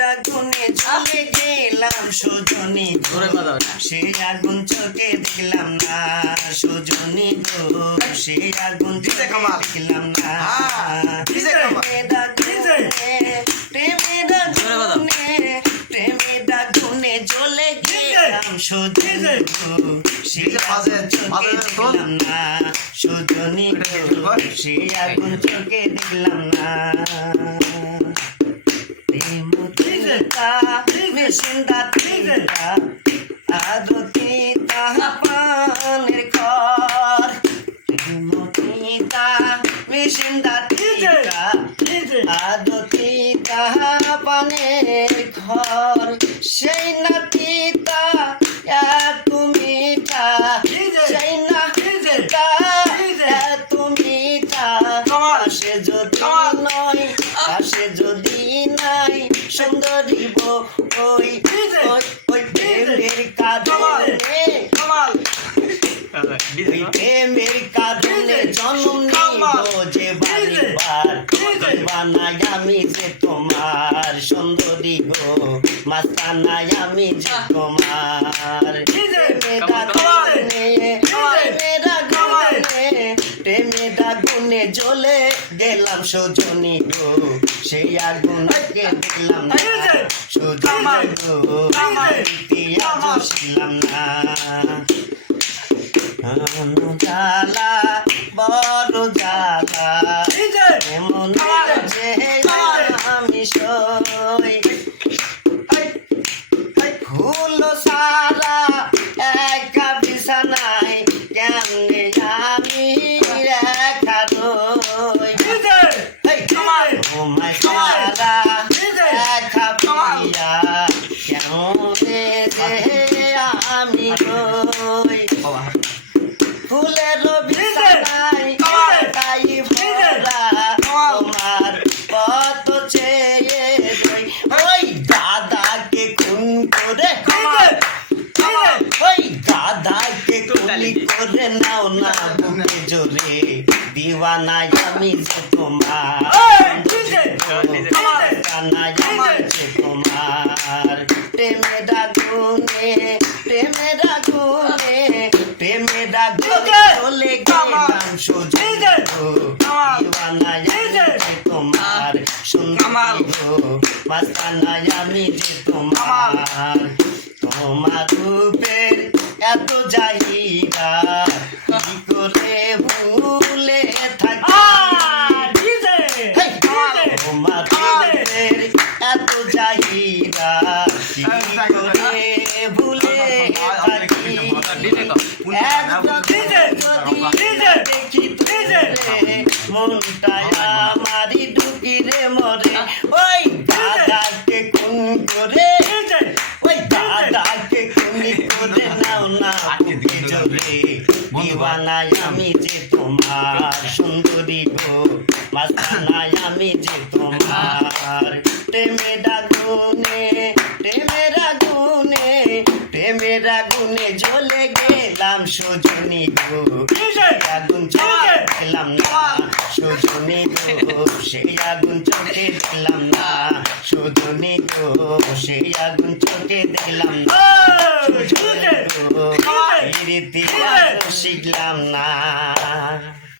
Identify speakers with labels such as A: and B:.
A: আগুনে চলে গেলাম সজনী। সে আগুন চোখে দেখলাম না সজনী গো। সে আগুন দেখলাম না।
B: ডিজে কামাল।
A: প্রেমের আগুনে প্রেমের আগুনে প্রেমের গেলাম সজনী গো। সে আগুন চোখে দেখলাম না সজনী গো। সে আগুন চোখে দেখলাম না। প্রেমতিতা মেশিন্দা তিতা আদতিতা পানের ঘর প্রেমতিতা মেশিন্দা তিতা আদতিতা তাহাপানের ঘর। সেই নাতিতা সুন্দরী গো ওই ওই ওই প্রেমের কাজলে ওই প্রেমের কাজলে জন্ম নিব যে বাড়িবার বানাই আমি যে তোমার সুন্দরী গো মাস্তানাই আমি যে তোমার প্রেমের আগুনে প্রেমের আগুনে প্রেমের আগুনে জ্বলে গেলাম সজনী গো সেই আগুন দেখলাম সজনী গো গুলি করে নাও না বুকে জোরে দিওয়ানায় আমি যে তোমার কানায় আমি যে তোমার প্রেমের আগুনে প্রেমের আগুনে প্রেমের আগুনে চলে গেলাম সোজা দিওয়ানায় আমি যে তোমার সুন্দর গো আমি যে তোমার তোমার রূপের এত চাহিদা কি করে ভুলে থাকি! এত চাহিদা কি করে ভুলে থাকি দেখি মনটায় দিওয়ানায় আমি যে তোমার সুন্দরী গো মাস্তানায় আমি যে তোমার। প্রেমের আগুনে প্রেমের আগুনে প্রেমের আগুনে জ্বলে গেলাম সজনী গো। আগুন চোখে দিলাম না সজনী গো। সেই আগুন চোখে দিলাম না সজনী গো। সেই আগুন চোখে দিলাম না প্রীতি শিখলাম না